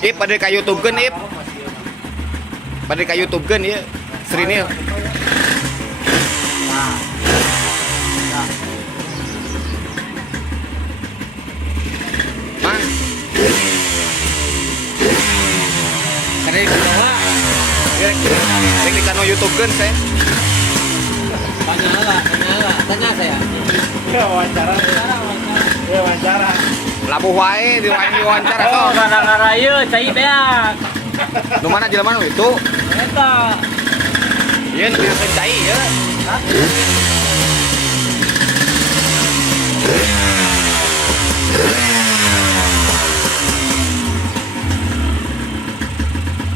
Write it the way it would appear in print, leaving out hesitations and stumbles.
Ip pada ka YouTube kan Ip. Pada ka YouTube kan ya. Srini. Mang. Karena di bawah. Teknik kano YouTube kan saya. Tanya saya. Ya wawancara. Ya wawancara. Labuh wae diwawancara Oh, kok. gara-gara ieu cai beak. Nu mana jelema nu itu? Eta. Ieu nu cai ya.